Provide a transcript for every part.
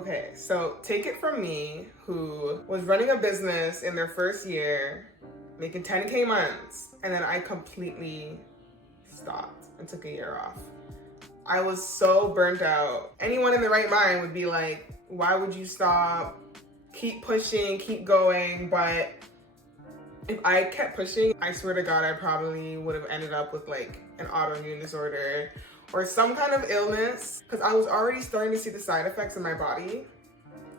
Okay, so take it from me, who was running a business in their first year, making 10K months, and then I completely stopped and took a year off. I was so burnt out. Anyone in the right mind would be like, why would you stop? Keep pushing, keep going. But if I kept pushing, I swear to God, I probably would have ended up with like an autoimmune disorder or some kind of illness, because I was already starting to see the side effects in my body.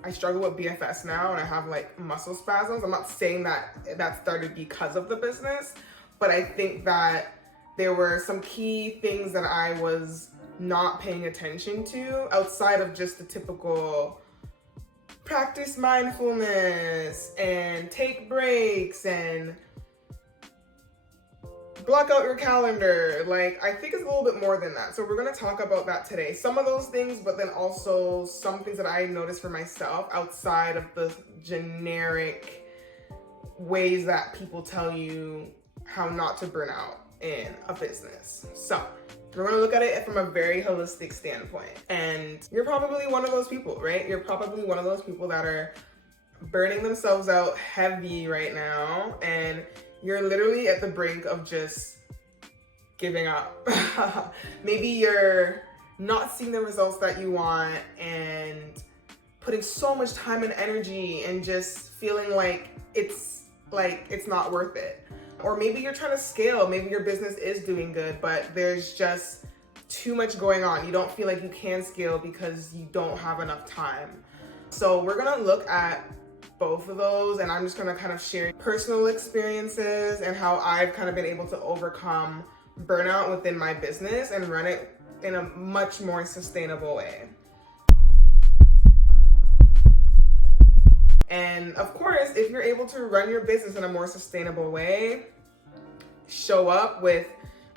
I struggle with BFS now and I have like muscle spasms. I'm not saying that started because of the business, but I think that there were some key things that I was not paying attention to outside of just the typical practice mindfulness and take breaks and block out your calendar. Like, I think it's a little bit more than that. So we're going to talk about that today. Some of those things, but then also some things that I noticed for myself outside of the generic ways that people tell you how not to burn out in a business. So we're going to look at it from a very holistic standpoint. And you're probably one of those people, right? You're probably one of those people that are burning themselves out heavy right now, and you're literally at the brink of just giving up. Maybe you're not seeing the results that you want and putting so much time and energy and just feeling like it's not worth it. Or maybe you're trying to scale. Maybe your business is doing good, but there's just too much going on. You don't feel like you can scale because you don't have enough time. So we're gonna look at both of those, and I'm just gonna kind of share personal experiences and how I've kind of been able to overcome burnout within my business and run it in a much more sustainable way. And of course, if you're able to run your business in a more sustainable way, show up with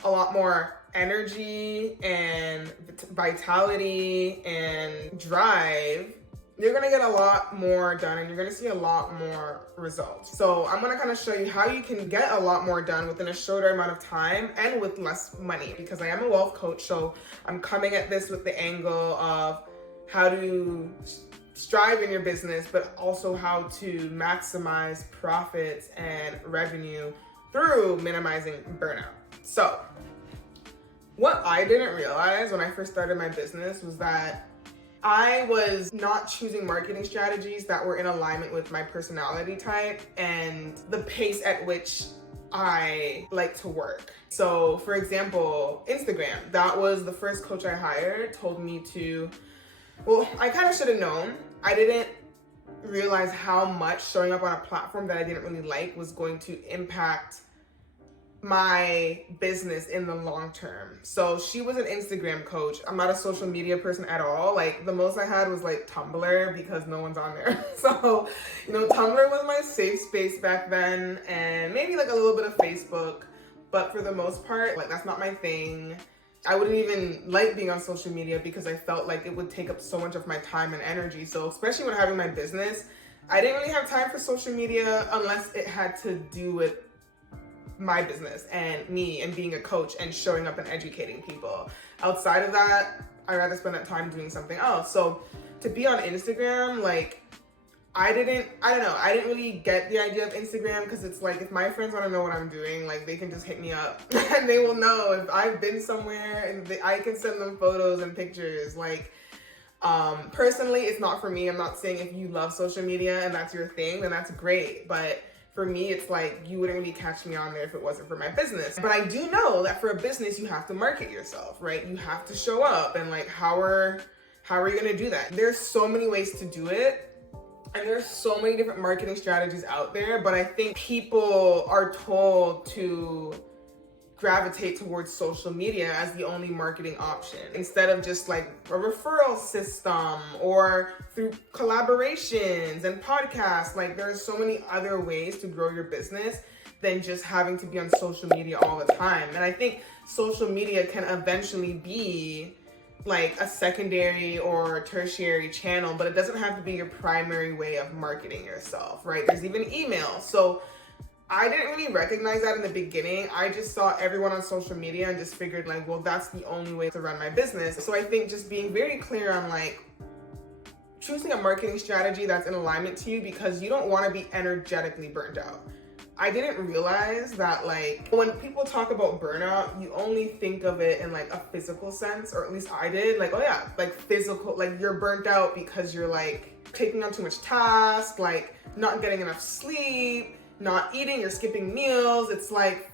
a lot more energy and vitality and drive, you're gonna get a lot more done and you're gonna see a lot more results. So I'm gonna kind of show you how you can get a lot more done within a shorter amount of time and with less money, because I am a wealth coach. So I'm coming at this with the angle of how to strive in your business, but also how to maximize profits and revenue through minimizing burnout. So what I didn't realize when I first started my business was that I was not choosing marketing strategies that were in alignment with my personality type and the pace at which I like to work. So for example, Instagram, that was the first coach I hired, told me to, well, I kind of should have known. I didn't realize how much showing up on a platform that I didn't really like was going to impact my business in the long term. So she was an Instagram coach. I'm not a social media person at all. Like, the most I had was like Tumblr, because no one's on there. So, Tumblr was my safe space back then, and maybe like a little bit of Facebook, but for the most part, like, that's not my thing. I wouldn't even like being on social media because I felt like it would take up so much of my time and energy. So especially when having my business, I didn't really have time for social media unless it had to do with my business and me and being a coach and showing up and educating people. Outside of that, I'd rather spend that time doing something else. So to be on Instagram, like, I didn't really get the idea of Instagram, because it's like, if my friends want to know what I'm doing, like, they can just hit me up and they will know if I've been somewhere, and I can send them photos and pictures. Like, personally, it's not for me. I'm not saying if you love social media and that's your thing, then that's great. But for me, it's like, you wouldn't really catch me on there if it wasn't for my business. But I do know that for a business, you have to market yourself, right? You have to show up, and like, how are you gonna do that? There's so many ways to do it. And there's so many different marketing strategies out there, but I think people are told to gravitate towards social media as the only marketing option, instead of just like a referral system or through collaborations and podcasts. Like, there's so many other ways to grow your business than just having to be on social media all the time. And I think social media can eventually be like a secondary or tertiary channel, but it doesn't have to be your primary way of marketing yourself, right? There's even email. So I didn't really recognize that in the beginning. I just saw everyone on social media and just figured like, well, that's the only way to run my business. So I think just being very clear on like choosing a marketing strategy that's in alignment to you, because you don't want to be energetically burnt out. I didn't realize that, like, when people talk about burnout, you only think of it in like a physical sense, or at least I did. Like, oh yeah, like physical, like you're burnt out because you're like taking on too much tasks, like not getting enough sleep, not eating, you're skipping meals. It's like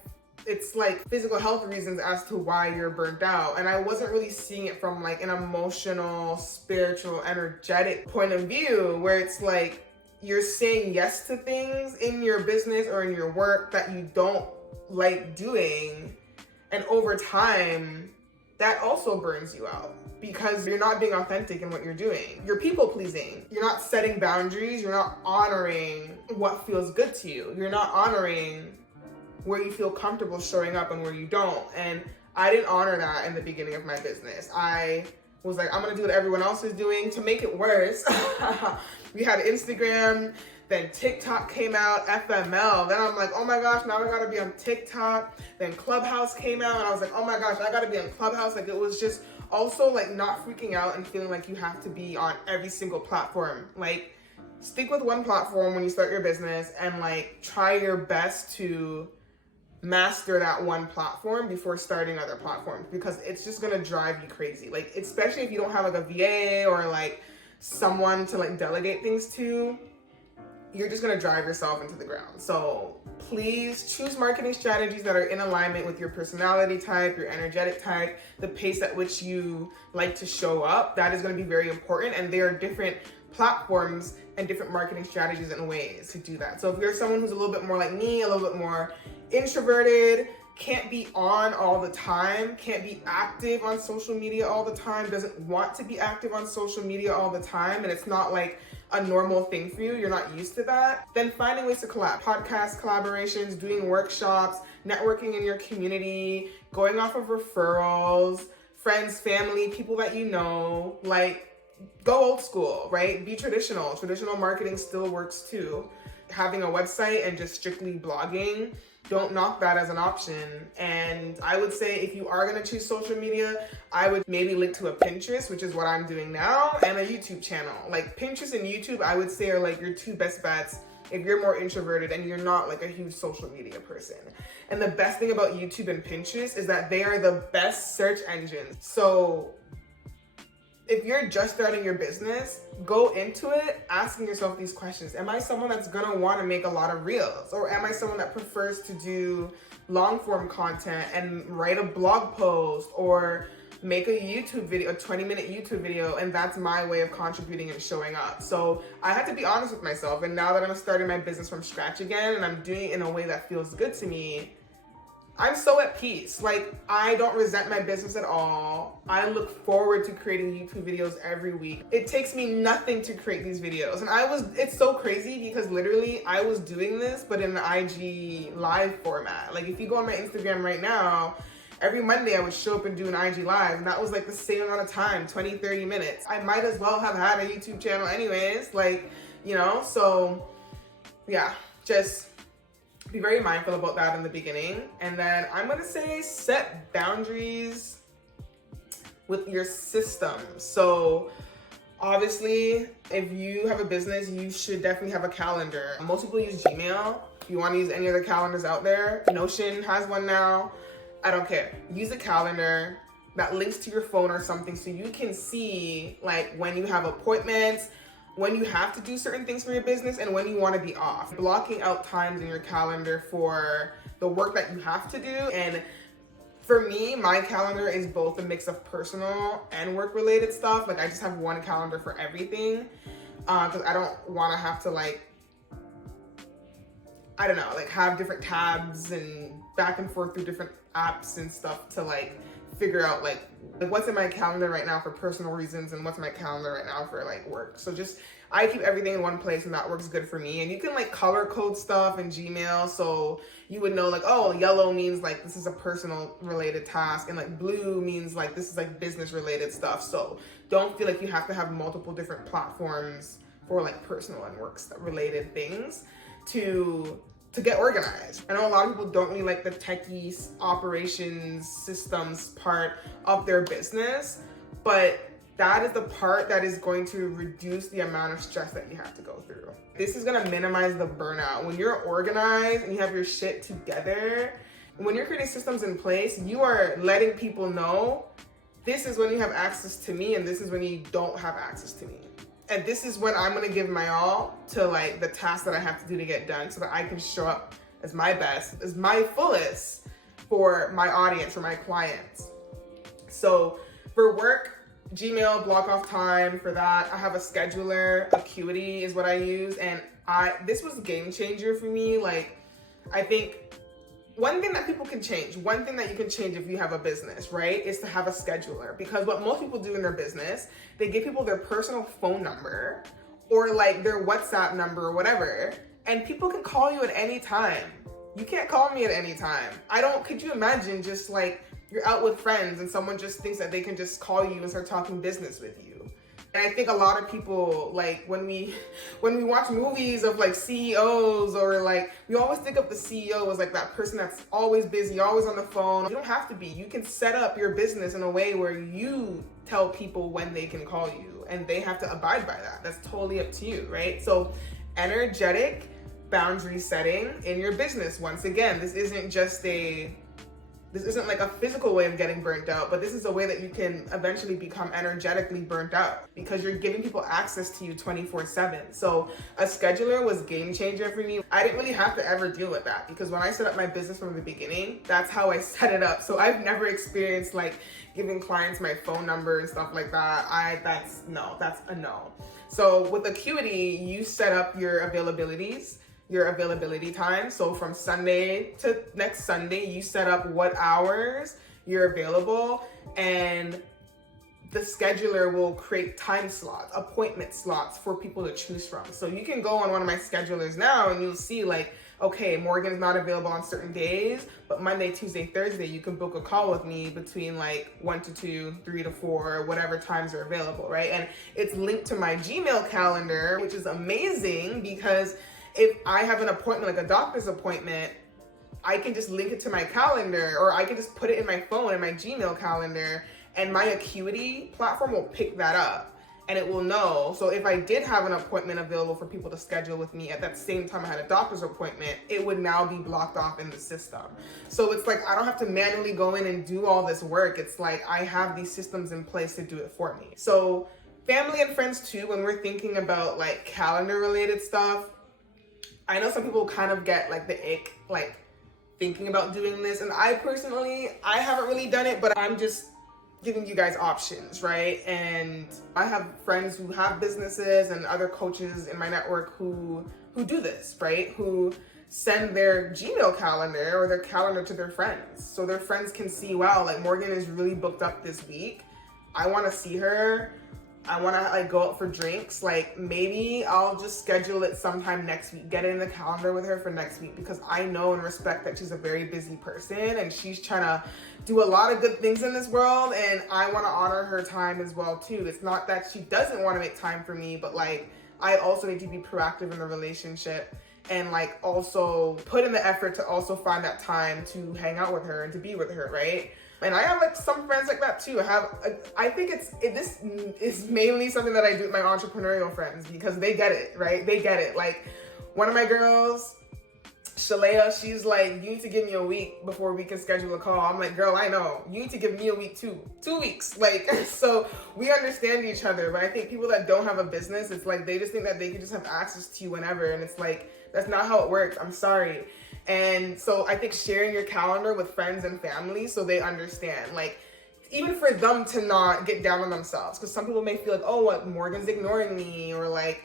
physical health reasons as to why you're burnt out. And I wasn't really seeing it from like an emotional, spiritual, energetic point of view, where it's like you're saying yes to things in your business or in your work that you don't like doing. And over time, that also burns you out, because you're not being authentic in what you're doing. You're people pleasing. You're not setting boundaries. You're not honoring what feels good to you. You're not honoring where you feel comfortable showing up and where you don't. And I didn't honor that in the beginning of my business. I was like, I'm gonna do what everyone else is doing. To make it worse, we had Instagram, then TikTok came out, FML. Then I'm like, oh my gosh, now I gotta be on TikTok. Then Clubhouse came out, and I was like, oh my gosh, I gotta be on Clubhouse. Like, it was just also like not freaking out and feeling like you have to be on every single platform. Like, stick with one platform when you start your business, and like try your best to master that one platform before starting other platforms, because it's just gonna drive you crazy. Like, especially if you don't have like a VA or like someone to like delegate things to, you're just gonna drive yourself into the ground. So please choose marketing strategies that are in alignment with your personality type, your energetic type, the pace at which you like to show up. That is gonna be very important, and there are different platforms and different marketing strategies and ways to do that. So if you're someone who's a little bit more like me, a little bit more introverted, can't be on all the time, can't be active on social media all the time, doesn't want to be active on social media all the time, and it's not like a normal thing for you, you're not used to that, then finding ways to collab. Podcast collaborations, doing workshops, networking in your community, going off of referrals, friends, family, people that you know. Like, go old school, right? Be traditional. Traditional marketing still works too. Having a website and just strictly blogging, don't knock that as an option. And I would say if you are gonna choose social media, I would maybe link to a Pinterest, which is what I'm doing now, and a YouTube channel. Like, Pinterest and YouTube, I would say, are like your two best bets if you're more introverted and you're not like a huge social media person. And the best thing about YouTube and Pinterest is that they are the best search engines. So if you're just starting your business, go into it asking yourself these questions. Am I someone that's gonna wanna make a lot of reels? Or am I someone that prefers to do long form content and write a blog post or make a YouTube video, a 20-minute YouTube video, and that's my way of contributing and showing up? So I had to be honest with myself, and now that I'm starting my business from scratch again and I'm doing it in a way that feels good to me, I'm so at peace. Like, I don't resent my business at all. I look forward to creating YouTube videos every week. It takes me nothing to create these videos. And it's so crazy because literally I was doing this, but in an IG live format. Like, if you go on my Instagram right now, every Monday I would show up and do an IG live, and that was like the same amount of time, 20, 30 minutes. I might as well have had a YouTube channel anyways, like, you know? So yeah, just be very mindful about that in the beginning. And then I'm gonna say set boundaries with your system. So obviously, if you have a business, you should definitely have a calendar. Most people use Gmail. If you wanna use any other calendars out there, Notion has one now. I don't care. Use a calendar that links to your phone or something so you can see like when you have appointments, when you have to do certain things for your business, and when you want to be off. Blocking out times in your calendar for the work that you have to do. And for me, my calendar is both a mix of personal and work related stuff. Like, I just have one calendar for everything because I don't want to have to like, I don't know, like have different tabs and back and forth through different apps and stuff to like figure out like what's in my calendar right now for personal reasons and what's in my calendar right now for like work. So just, I keep everything in one place, and that works good for me. And you can like color code stuff in Gmail, so you would know like, oh, yellow means like this is a personal related task, and like blue means like this is like business related stuff. So don't feel like you have to have multiple different platforms for like personal and work related things to get organized. I know a lot of people don't really like the techie operations systems part of their business, but that is the part that is going to reduce the amount of stress that you have to go through. This is gonna minimize the burnout. When you're organized and you have your shit together, when you're creating systems in place, you are letting people know this is when you have access to me and this is when you don't have access to me. And this is when I'm gonna give my all to like the tasks that I have to do to get done so that I can show up as my best, as my fullest for my audience, for my clients. So for work, Gmail, block off time for that. I have a scheduler. Acuity is what I use. And this was a game changer for me. Like, I think one thing that people can change, one thing that you can change if you have a business, right, is to have a scheduler. Because what most people do in their business, they give people their personal phone number or like their WhatsApp number or whatever, and people can call you at any time. You can't call me at any time. Could you imagine just like you're out with friends and someone just thinks that they can just call you and start talking business with you? And I think a lot of people, like when we watch movies of like CEOs, or like we always think of the CEO as like that person that's always busy, always on the phone. You don't have to be. You can set up your business in a way where you tell people when they can call you and they have to abide by that. That's totally up to you, right? So energetic boundary setting in your business. Once again, this isn't like a physical way of getting burnt out, but this is a way that you can eventually become energetically burnt out because you're giving people access to you 24/7. So a scheduler was game changer for me. I didn't really have to ever deal with that because when I set up my business from the beginning, that's how I set it up. So I've never experienced like giving clients my phone number and stuff like that. That's a no. So with Acuity, you set up your availability time. So from Sunday to next Sunday, you set up what hours you're available, and the scheduler will create time slots, appointment slots for people to choose from. So you can go on one of my schedulers now and you'll see like, okay, Morgan's not available on certain days, but Monday, Tuesday, Thursday, you can book a call with me between like 1 to 2, 3 to 4, whatever times are available, right? And it's linked to my Gmail calendar, which is amazing because if I have an appointment, like a doctor's appointment, I can just link it to my calendar, or I can just put it in my phone, in my Gmail calendar, and my Acuity platform will pick that up and it will know. So if I did have an appointment available for people to schedule with me at that same time I had a doctor's appointment, it would now be blocked off in the system. So it's like I don't have to manually go in and do all this work. It's like I have these systems in place to do it for me. So family and friends too, when we're thinking about like calendar related stuff, I know some people kind of get like the ick, like thinking about doing this. And I haven't really done it, but I'm just giving you guys options, right? And I have friends who have businesses and other coaches in my network who do this, right? Who send their Gmail calendar or their calendar to their friends. So their friends can see, wow, like Morgan is really booked up this week. I want to see her. I want to like go out for drinks. Like maybe I'll just schedule it sometime next week, get it in the calendar with her for next week, because I know and respect that she's a very busy person and she's trying to do a lot of good things in this world. And I want to honor her time as well too. It's not that she doesn't want to make time for me, but like I also need to be proactive in the relationship and like also put in the effort to also find that time to hang out with her and to be with her, right? And I have like some friends like that too. I think this is mainly something that I do with my entrepreneurial friends because they get it, right? They get it. Like one of my girls, Shalea, she's like, you need to give me a week before we can schedule a call. I'm like, girl, I know. You need to give me a week too. 2 weeks. Like, so we understand each other. But I think people that don't have a business, it's like they just think that they can just have access to you whenever. And it's like, that's not how it works. I'm sorry. And so I think sharing your calendar with friends and family so they understand, like, even for them to not get down on themselves. Because some people may feel like, oh, what, Morgan's ignoring me, or like,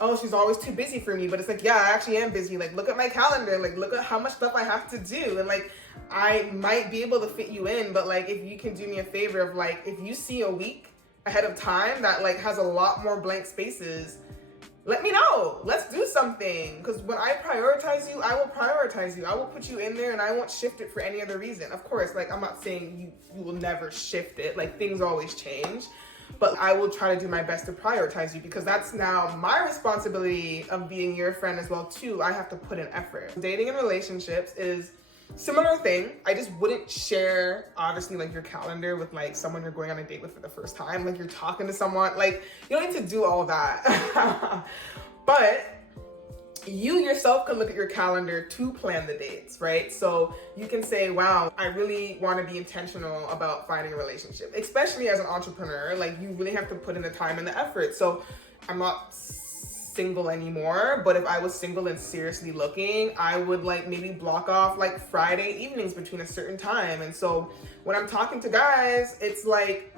oh, she's always too busy for me. But it's like, yeah, I actually am busy. Like, look at my calendar. Like, look at how much stuff I have to do. And like, I might be able to fit you in, but like, if you can do me a favor of like, if you see a week ahead of time that like has a lot more blank spaces, let me know. Let's do something. Because when I prioritize you, I will prioritize you. I will put you in there and I won't shift it for any other reason. Of course, like I'm not saying you will never shift it. Like things always change. But I will try to do my best to prioritize you because that's now my responsibility of being your friend as well too. I have to put in effort. Dating and relationships is Similar thing, I just wouldn't share, obviously, like your calendar with like someone you're going on a date with for the first time. Like you're talking to someone, like you don't need to do all that. But you yourself can look at your calendar to plan the dates, right? So you can say, wow, I really want to be intentional about finding a relationship, especially as an entrepreneur. Like you really have to put in the time and the effort. So I'm not single anymore, but if I was single and seriously looking, I would like maybe block off like Friday evenings between a certain time. And so when I'm talking to guys, it's like,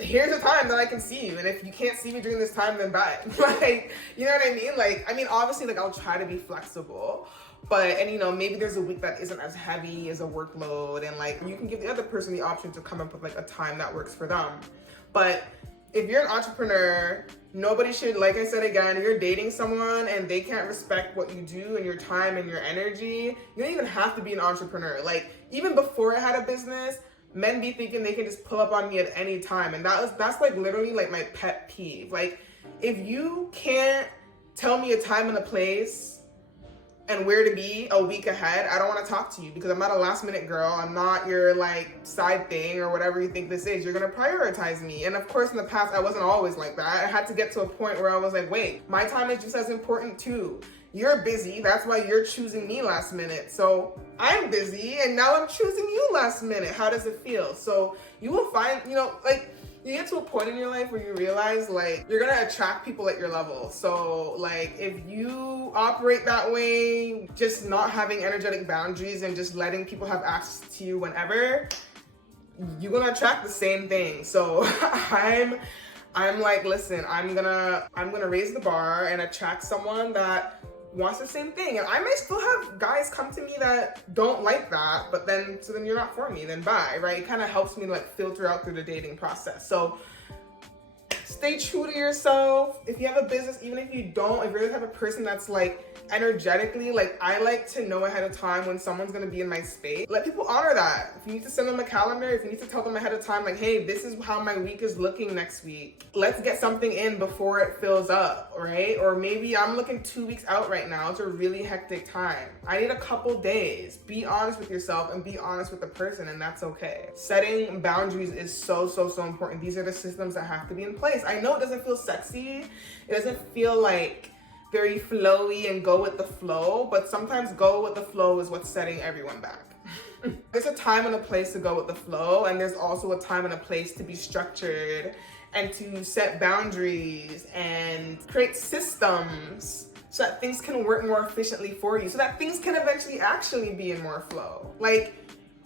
here's a time that I can see you, and if you can't see me during this time, then bye. Like, you know what I mean? Like, I mean, obviously, like I'll try to be flexible, but, and you know, maybe there's a week that isn't as heavy as a workload, and like you can give the other person the option to come up with like a time that works for them. But if you're an entrepreneur, nobody should, like I said again, you're dating someone and they can't respect what you do and your time and your energy. You don't even have to be an entrepreneur. Like even before I had a business, men be thinking they can just pull up on me at any time. And that's like literally like my pet peeve. Like if you can't tell me a time and a place and where to be a week ahead, I don't want to talk to you, because I'm not a last minute girl. I'm not your like side thing or whatever you think this is. You're going to prioritize me. And of course, in the past, I wasn't always like that. I had to get to a point where I was like, wait, my time is just as important too. You're busy. That's why you're choosing me last minute. So I'm busy and now I'm choosing you last minute. How does it feel? So you will find, you know, like you get to a point in your life where you realize like you're gonna attract people at your level. So like if you operate that way, just not having energetic boundaries and just letting people have access to you whenever, you're gonna attract the same thing. So I'm like, listen, I'm gonna raise the bar and attract someone that wants the same thing. And I may still have guys come to me that don't like that, but then you're not for me, then bye, right? It kind of helps me like filter out through the dating process. So stay true to yourself. If you have a business, even if you don't, if you're the type of person that's like energetically, like I like to know ahead of time when someone's gonna be in my space. Let people honor that. If you need to send them a calendar, if you need to tell them ahead of time, like, hey, this is how my week is looking next week. Let's get something in before it fills up, right? Or maybe I'm looking 2 weeks out right now. It's a really hectic time. I need a couple days. Be honest with yourself and be honest with the person, and that's okay. Setting boundaries is so important. These are the systems that have to be in place. I know it doesn't feel sexy. It doesn't feel like very flowy and go with the flow, but sometimes go with the flow is what's setting everyone back. There's a time and a place to go with the flow, and there's also a time and a place to be structured and to set boundaries and create systems so that things can work more efficiently for you, so that things can eventually actually be in more flow. Like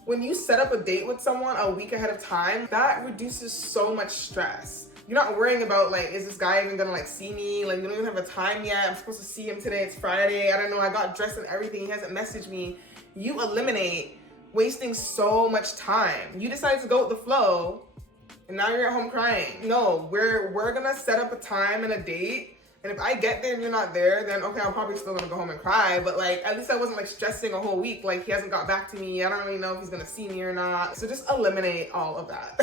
when you set up a date with someone a week ahead of time, that reduces so much stress. You're not worrying about like, is this guy even gonna like see me? Like, we don't even have a time yet. I'm supposed to see him today. It's Friday. I don't know. I got dressed and everything. He hasn't messaged me. You eliminate wasting so much time. You decided to go with the flow, and now you're at home crying. No, we're gonna set up a time and a date. And if I get there and you're not there, then okay, I'm probably still gonna go home and cry. But like, at least I wasn't like stressing a whole week. Like he hasn't got back to me. I don't really know if he's gonna see me or not. So just eliminate all of that.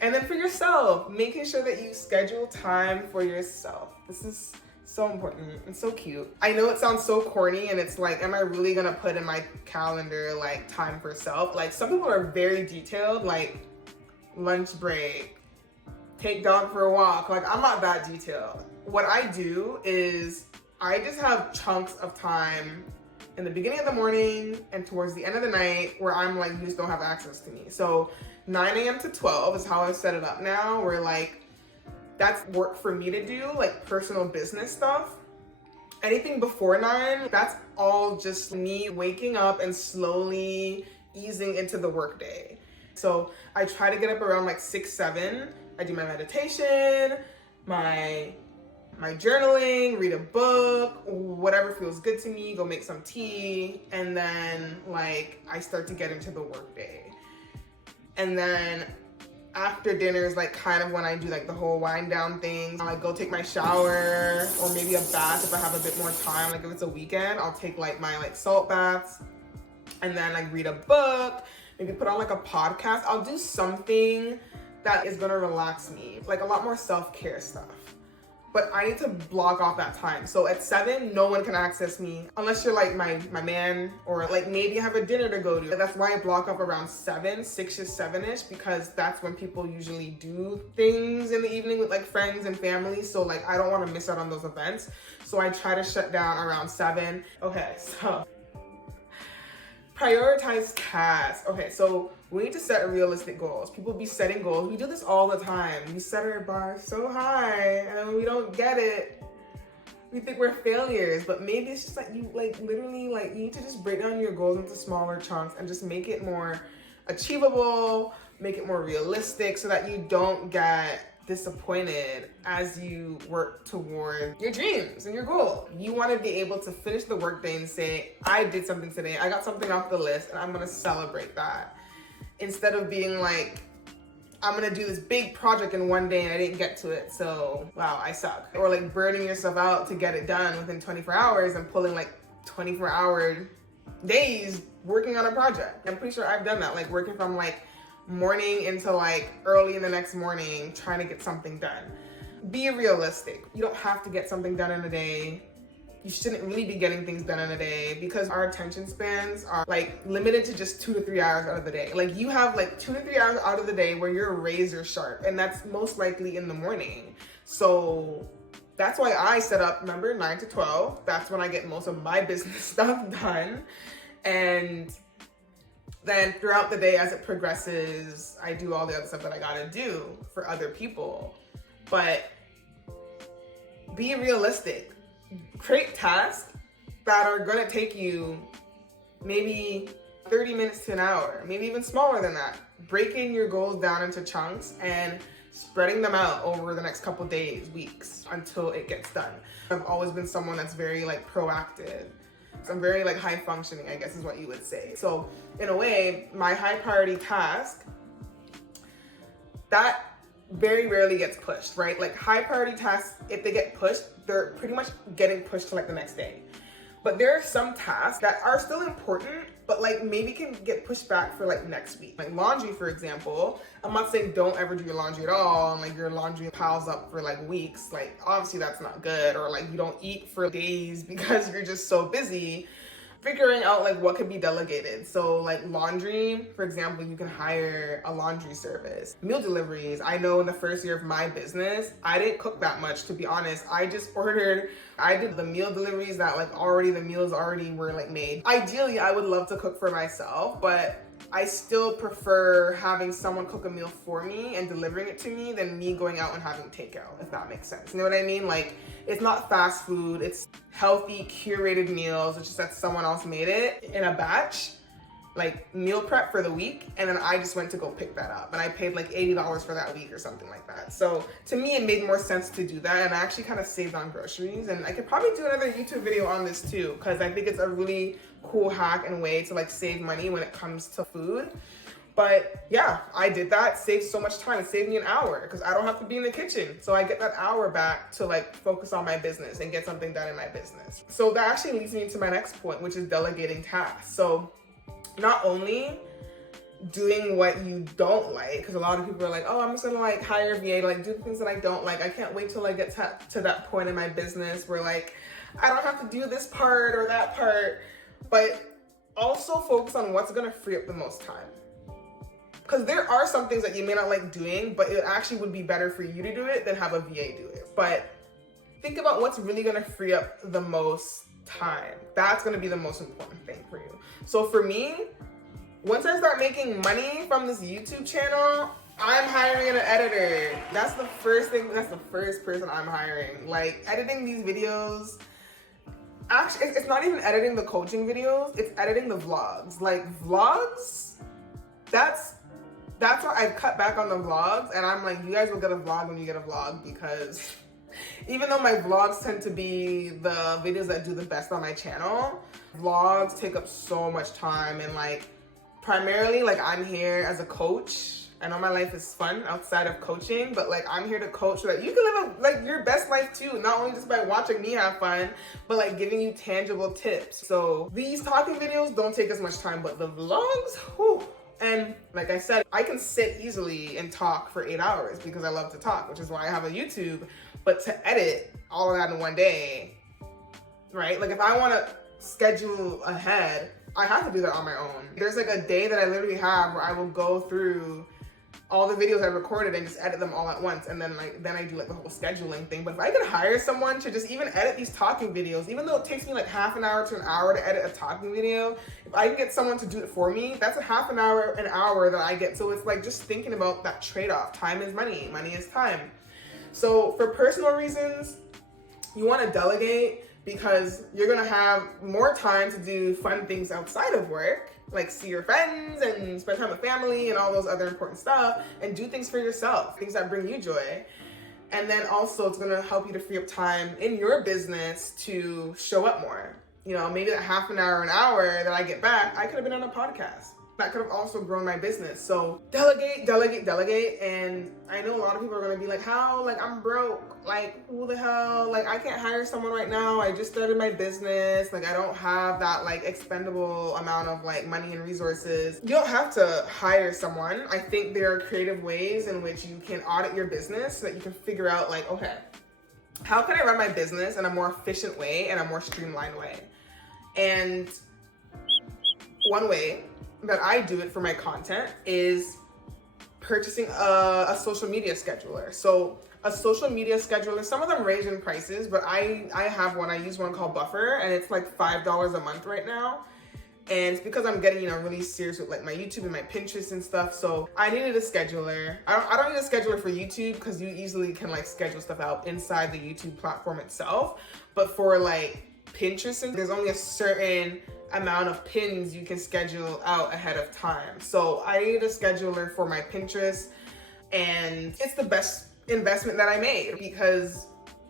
And then for yourself, making sure that you schedule time for yourself. This is so important and so cute. I know it sounds so corny and it's like, am I really gonna put in my calendar like time for self? Like some people are very detailed, like lunch break, take dog for a walk. Like I'm not that detailed. What I do is I just have chunks of time in the beginning of the morning and towards the end of the night where I'm like, you just don't have access to me. So 9 a.m. to 12 is how I set it up now, where like that's work for me to do, like personal business stuff. Anything before 9, that's all just me waking up and slowly easing into the workday. So I try to get up around like 6, 7. I do my meditation, my journaling, read a book, whatever feels good to me, go make some tea, and then like I start to get into the workday. And then after dinner is like kind of when I do like the whole wind down thing. I go take my shower or maybe a bath if I have a bit more time. Like if it's a weekend, I'll take like my like salt baths and then like read a book, maybe put on like a podcast. I'll do something that is gonna relax me, like a lot more self-care stuff. but I need to block off that time. So at 7, no one can access me unless you're like my man, or like maybe I have a dinner to go to. That's why I block up around 7, 6ish, 7ish, because that's when people usually do things in the evening with like friends and family. So like I don't want to miss out on those events. So I try to shut down around 7. Okay, so prioritize tasks. Okay, so we need to set realistic goals. People be setting goals. We do this all the time. We set our bar so high and we don't get it. We think we're failures, but maybe it's just like you like literally like you need to just break down your goals into smaller chunks and just make it more achievable, make it more realistic so that you don't get disappointed as you work toward your dreams and your goal. You want to be able to finish the workday and say, I did something today, I got something off the list, and I'm going to celebrate that. Instead of being like, I'm going to do this big project in one day and I didn't get to it, so wow, I suck. Or like burning yourself out to get it done within 24 hours and pulling like 24-hour days working on a project. I'm pretty sure I've done that, like working from like morning into like early in the next morning trying to get something done. Be realistic. You don't have to get something done in a day. You shouldn't really be getting things done in a day because our attention spans are like limited to just 2 to 3 hours out of the day. Like you have like 2 to 3 hours out of the day where you're razor sharp, and that's most likely in the morning. So that's why I set up, remember, 9 to 12. That's when I get most of my business stuff done. And then throughout the day as it progresses, I do all the other stuff that I gotta do for other people. But be realistic. Create tasks that are gonna take you maybe 30 minutes to an hour, maybe even smaller than that. Breaking your goals down into chunks and spreading them out over the next couple days, weeks, until it gets done. I've always been someone that's very like proactive. So I'm very like high functioning, I guess is what you would say. So in a way, my high priority task, that very rarely gets pushed, right? Like high priority tasks, if they get pushed, they're pretty much getting pushed to like the next day. But there are some tasks that are still important, but like maybe can get pushed back for like next week. Like laundry, for example. I'm not saying don't ever do your laundry at all, and like your laundry piles up for like weeks. Like obviously that's not good, or like you don't eat for days because you're just so busy. Figuring out like what could be delegated. So like laundry, for example, you can hire a laundry service. Meal deliveries, I know in the first year of my business, I didn't cook that much, to be honest. I just I did the meal deliveries that like the meals already were like made. Ideally, I would love to cook for myself, but I still prefer having someone cook a meal for me and delivering it to me than me going out and having takeout, if that makes sense. You know what I mean? Like, it's not fast food, it's healthy, curated meals. It's just that someone else made it in a batch, like meal prep for the week, and then I just went to go pick that up. And I paid like $80 for that week or something like that. So to me, it made more sense to do that, and I actually kind of saved on groceries. And I could probably do another YouTube video on this too, because I think it's a really cool hack and way to like save money when it comes to food. But yeah, I did that, saved so much time. It saved me an hour because I don't have to be in the kitchen. So I get that hour back to like focus on my business and get something done in my business. So that actually leads me to my next point, which is delegating tasks. So not only doing what you don't like, because a lot of people are like, oh, I'm just gonna like hire a VA to like do the things that I don't like. I can't wait till I get to that point in my business where like I don't have to do this part or that part. But also focus on what's gonna free up the most time. Because there are some things that you may not like doing, but it actually would be better for you to do it than have a VA do it. But think about what's really gonna free up the most time. That's gonna be the most important thing for you. So for me, once I start making money from this YouTube channel, I'm hiring an editor. That's the first thing, that's the first person I'm hiring. Like editing these videos. Actually, it's not even editing the coaching videos, it's editing the vlogs. Like vlogs, that's why I've cut back on the vlogs, and I'm like, you guys will get a vlog when you get a vlog, because even though my vlogs tend to be the videos that do the best on my channel, vlogs take up so much time. And like primarily, like I'm here as a coach. I know my life is fun outside of coaching, but like I'm here to coach so that you can live like your best life too, not only just by watching me have fun, but like giving you tangible tips. So these talking videos don't take as much time, but the vlogs, whew. And like I said, I can sit easily and talk for 8 hours because I love to talk, which is why I have a YouTube. But to edit all of that in one day, right? Like if I want to schedule ahead, I have to do that on my own. There's like a day that I literally have where I will go through all the videos I recorded and just edit them all at once. And then I do like the whole scheduling thing. But if I could hire someone to just even edit these talking videos, even though it takes me like half an hour to an hour to edit a talking video, if I can get someone to do it for me, that's a half an hour that I get. So it's like just thinking about that trade-off. Time is money, money is time. So for personal reasons, you want to delegate because you're going to have more time to do fun things outside of work, like see your friends and spend time with family and all those other important stuff, and do things for yourself, things that bring you joy. And then also it's going to help you to free up time in your business to show up more. You know, maybe that half an hour, an hour that I get back, I could have been on a podcast. That could have also grown my business. So delegate. And I know a lot of people are going to be like, how? Like, I'm broke. Like, who the hell? Like, I can't hire someone right now. I just started my business. Like, I don't have that like expendable amount of like money and resources. You don't have to hire someone. I think there are creative ways in which you can audit your business so that you can figure out like, okay, how can I run my business in a more efficient way and a more streamlined way? And one way that I do it for my content is purchasing a social media scheduler. So a social media scheduler, some of them range in prices, but I have one. I use one called Buffer, and it's like $5 a month right now. And it's because I'm getting, really serious with like my YouTube and my Pinterest and stuff. So I needed a scheduler. I don't need a scheduler for YouTube because you easily can like schedule stuff out inside the YouTube platform itself. But for like Pinterest, there's only a certain amount of pins you can schedule out ahead of time. So I needed a scheduler for my Pinterest, and it's the best investment that I made because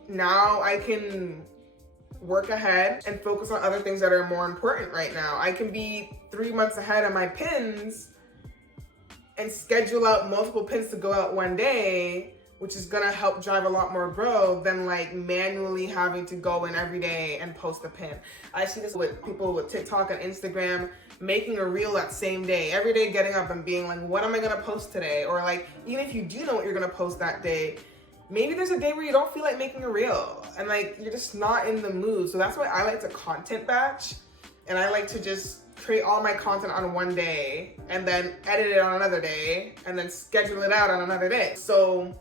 now I can work ahead and focus on other things that are more important right now. I can be 3 months ahead of my pins and schedule out multiple pins to go out one day, which is gonna help drive a lot more growth than like manually having to go in every day and post a pin. I see this with people with TikTok and Instagram, making a reel that same day, every day getting up and being like, what am I gonna post today? Or like, even if you do know what you're gonna post that day, maybe there's a day where you don't feel like making a reel and like, you're just not in the mood. So that's why I like to content batch, and I like to just create all my content on one day and then edit it on another day and then schedule it out on another day. So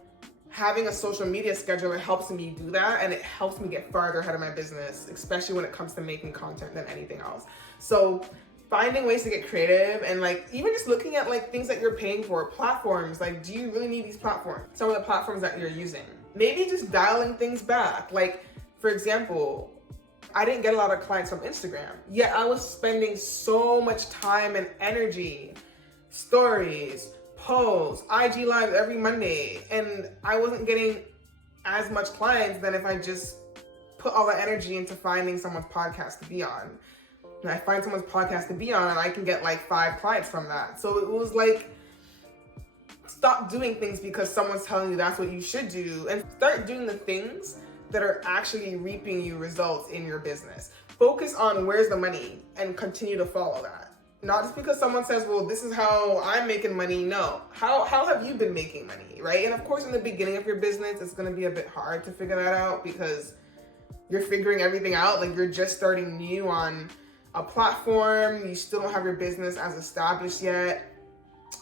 having a social media scheduler helps me do that, and it helps me get farther ahead of my business, especially when it comes to making content than anything else. So finding ways to get creative, and like even just looking at like things that you're paying for, platforms, like do you really need these platforms? Some of the platforms that you're using. Maybe just dialing things back. Like for example, I didn't get a lot of clients from Instagram, yet I was spending so much time and energy, stories, posts, IG live every Monday, and I wasn't getting as much clients than if I just put all the energy into finding someone's podcast to be on. And I find someone's podcast to be on and I can get like 5 clients from that. So it was like, stop doing things because someone's telling you that's what you should do, and start doing the things that are actually reaping you results in your business. Focus on where's the money and continue to follow that. Not just because someone says, well, this is how I'm making money. No, how have you been making money, right? And of course, in the beginning of your business, it's gonna be a bit hard to figure that out because you're figuring everything out. Like you're just starting new on a platform. You still don't have your business as established yet.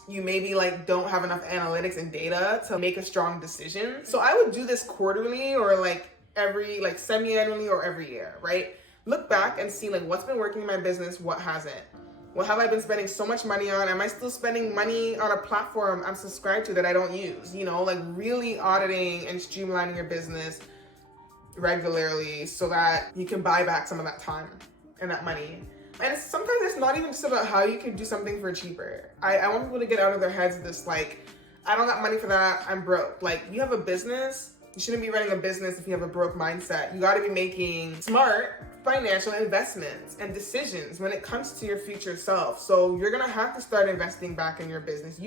You maybe like don't have enough analytics and data to make a strong decision. So I would do this quarterly or like every like semi-annually or every year, right? Look back and see like what's been working in my business, what hasn't. What have I been spending so much money on? Am I still spending money on a platform I'm subscribed to that I don't use? Like really auditing and streamlining your business regularly so that you can buy back some of that time and that money. And sometimes it's not even just about how you can do something for cheaper. I want people to get out of their heads this like, I don't got money for that, I'm broke. Like you have a business, you shouldn't be running a business if you have a broke mindset. You gotta be making smart financial investments and decisions when it comes to your future self. So you're gonna have to start investing back in your business.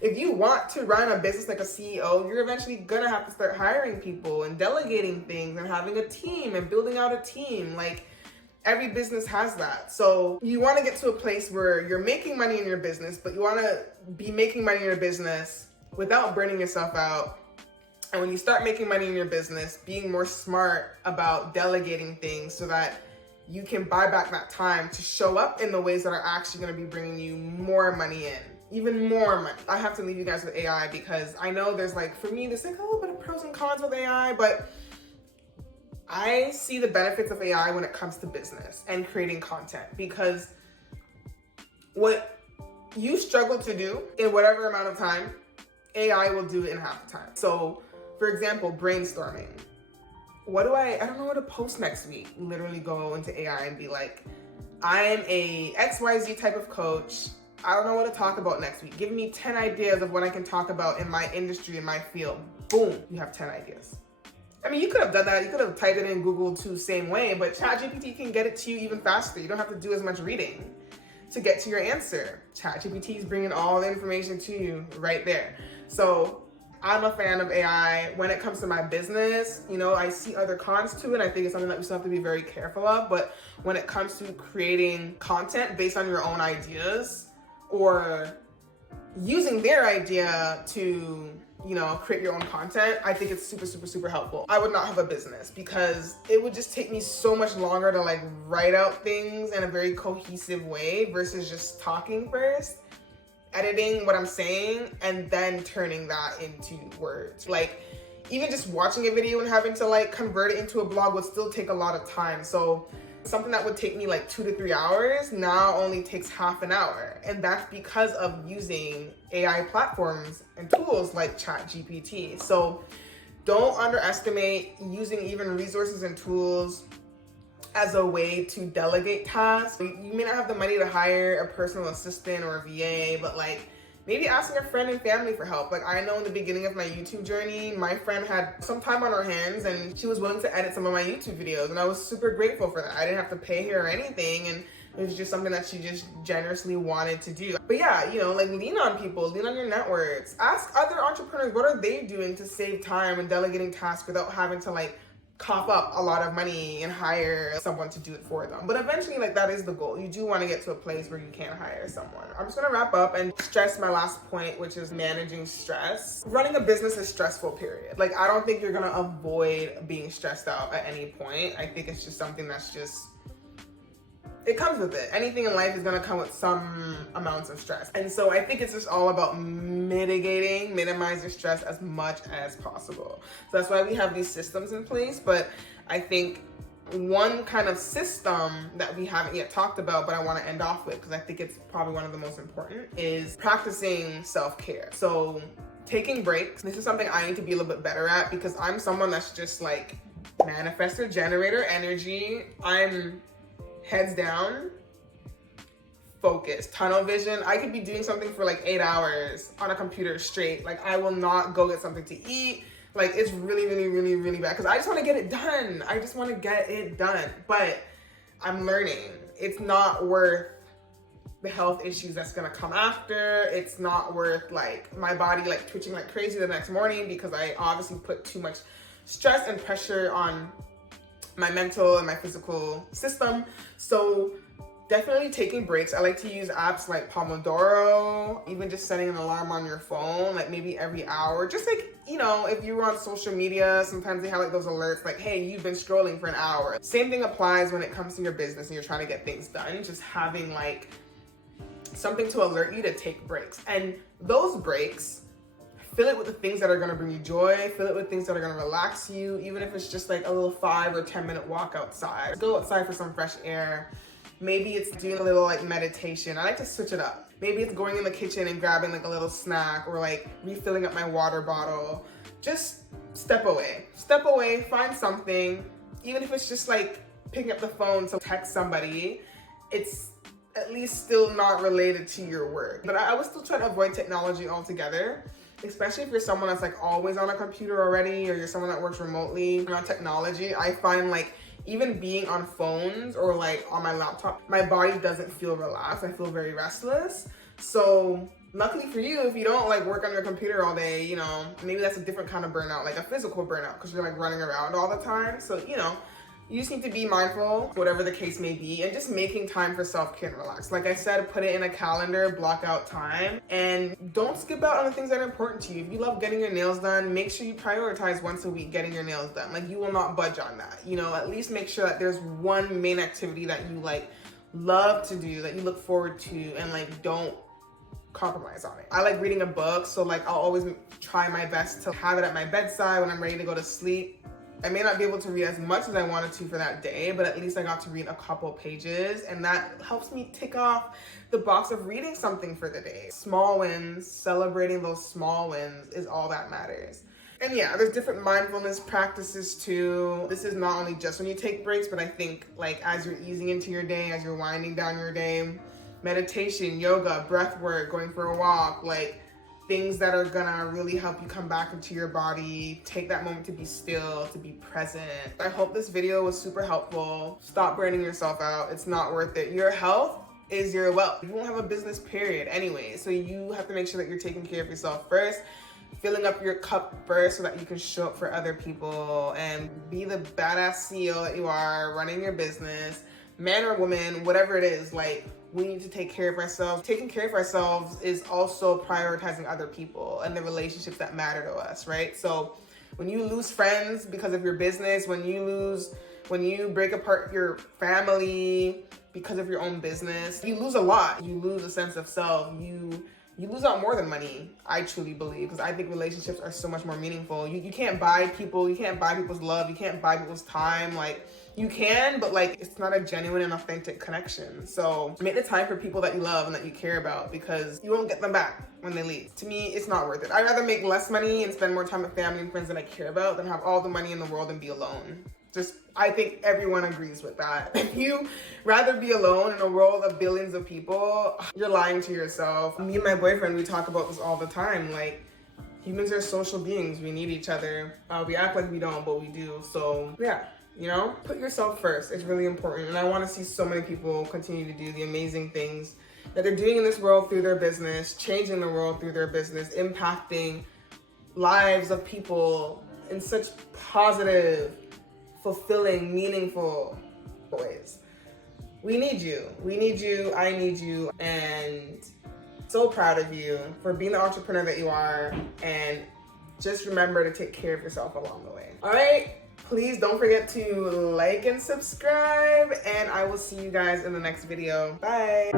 If you want to run a business like a CEO, you're eventually gonna have to start hiring people and delegating things and having a team and building out a team. Like every business has that. So you wanna get to a place where you're making money in your business, but you wanna be making money in your business without burning yourself out And when you start making money in your business, being more smart about delegating things so that you can buy back that time to show up in the ways that are actually going to be bringing you more money in, even more money. I have to leave you guys with AI because I know there's like, for me, there's like a little bit of pros and cons with AI, but I see the benefits of AI when it comes to business and creating content, because what you struggle to do in whatever amount of time, AI will do it in half the time. So for example, brainstorming. I don't know what to post next week. Literally go into AI and be like, I'm a XYZ type of coach. I don't know what to talk about next week. Give me 10 ideas of what I can talk about in my industry, in my field. Boom, you have 10 ideas. I mean, you could have done that. You could have typed it in Google too, same way, but ChatGPT can get it to you even faster. You don't have to do as much reading to get to your answer. ChatGPT is bringing all the information to you right there. So I'm a fan of AI. When it comes to my business, I see other cons to it. I think it's something that we still have to be very careful of. But when it comes to creating content based on your own ideas or using their idea to, create your own content, I think it's super, super, super helpful. I would not have a business because it would just take me so much longer to like write out things in a very cohesive way versus just talking first, editing what I'm saying, and then turning that into words. Like even just watching a video and having to like convert it into a blog would still take a lot of time. So something that would take me like 2 to 3 hours now only takes half an hour. And that's because of using AI platforms and tools like ChatGPT. So don't underestimate using even resources and tools as a way to delegate tasks. You may not have the money to hire a personal assistant or a VA, but like maybe asking a friend and family for help. Like I know in the beginning of my YouTube journey, my friend had some time on her hands and she was willing to edit some of my YouTube videos. And I was super grateful for that. I didn't have to pay her or anything. And it was just something that she just generously wanted to do. But yeah, like lean on people, lean on your networks. Ask other entrepreneurs, what are they doing to save time and delegating tasks without having to like cough up a lot of money and hire someone to do it for them. But eventually, like that is the goal. You do want to get to a place where you can hire someone. I'm just gonna wrap up and stress my last point, which is managing stress. Running a business is stressful, period. Like I don't think you're gonna avoid being stressed out at any point. I think it's just something that's just, it comes with it. Anything in life is gonna come with some amounts of stress. And so I think it's just all about minimize your stress as much as possible. So that's why we have these systems in place. But I think one kind of system that we haven't yet talked about, but I wanna end off with, because I think it's probably one of the most important, is practicing self-care. So taking breaks. This is something I need to be a little bit better at because I'm someone that's just like manifestor, generator energy. I'm heads down, focus, tunnel vision. I could be doing something for like 8 hours on a computer straight. Like I will not go get something to eat. Like it's really, really, really, really bad because I just want to get it done. I just want to get it done. But I'm learning it's not worth the health issues that's gonna come after. It's not worth like my body like twitching like crazy the next morning because I obviously put too much stress and pressure on my mental and my physical system. So definitely taking breaks. I like to use apps like Pomodoro, even just setting an alarm on your phone, like maybe every hour. Just like, if you were on social media, sometimes they have like those alerts like, hey, you've been scrolling for an hour. Same thing applies when it comes to your business and you're trying to get things done. Just having like something to alert you to take breaks. And those breaks, fill it with the things that are gonna bring you joy, fill it with things that are gonna relax you, even if it's just like a little 5 or 10 minute walk outside. Go outside for some fresh air. Maybe it's doing a little like meditation. I like to switch it up. Maybe it's going in the kitchen and grabbing like a little snack or like refilling up my water bottle. Just step away, find something. Even if it's just like picking up the phone to text somebody, it's at least still not related to your work. But I would still try to avoid technology altogether, especially if you're someone that's like always on a computer already, or you're someone that works remotely around technology. I find like even being on phones or like on my laptop, my body doesn't feel relaxed. I feel very restless. So luckily for you, if you don't like work on your computer all day, maybe that's a different kind of burnout, like a physical burnout, because you're like running around all the time. So, You just need to be mindful, whatever the case may be, and just making time for self-care and relax. Like I said, put it in a calendar, block out time, and don't skip out on the things that are important to you. If you love getting your nails done, make sure you prioritize once a week getting your nails done. Like, you will not budge on that. You know, at least make sure that there's one main activity that you like love to do, that you look forward to, and like don't compromise on it. I like reading a book, so like I'll always try my best to have it at my bedside when I'm ready to go to sleep. I may not be able to read as much as I wanted to for that day, but at least I got to read a couple pages, and that helps me tick off the box of reading something for the day. Small wins, celebrating those small wins is all that matters. And yeah, there's different mindfulness practices too. This is not only just when you take breaks, but I think like as you're easing into your day, as you're winding down your day, meditation, yoga, breath work, going for a walk, like things that are gonna really help you come back into your body. Take that moment to be still, to be present. I hope this video was super helpful. Stop burning yourself out. It's not worth it. Your health is your wealth. You won't have a business period anyway, so you have to make sure that you're taking care of yourself first, filling up your cup first so that you can show up for other people and be the badass CEO that you are, running your business, man or woman, whatever it is. Like, we need to take care of ourselves. Taking care of ourselves is also prioritizing other people and the relationships that matter to us, right? So when you lose friends because of your business, when you break apart your family because of your own business, you lose a lot. You lose a sense of self. You lose out more than money, I truly believe, because I think relationships are so much more meaningful. You can't buy people, you can't buy people's love, you can't buy people's time. Like, you can, but like, it's not a genuine and authentic connection. So make the time for people that you love and that you care about, because you won't get them back when they leave. To me, it's not worth it. I'd rather make less money and spend more time with family and friends that I care about than have all the money in the world and be alone. I think everyone agrees with that. If you rather be alone in a world of billions of people, you're lying to yourself. Me and my boyfriend, we talk about this all the time. Like, humans are social beings. We need each other. We act like we don't, but we do. So yeah, you know, put yourself first. It's really important. And I want to see so many people continue to do the amazing things that they're doing in this world through their business, changing the world through their business, impacting lives of people in such positive, fulfilling, meaningful ways. We need you. We need you. I need you. And so proud of you for being the entrepreneur that you are. And just remember to take care of yourself along the way. All right. Please don't forget to like and subscribe. And I will see you guys in the next video. Bye.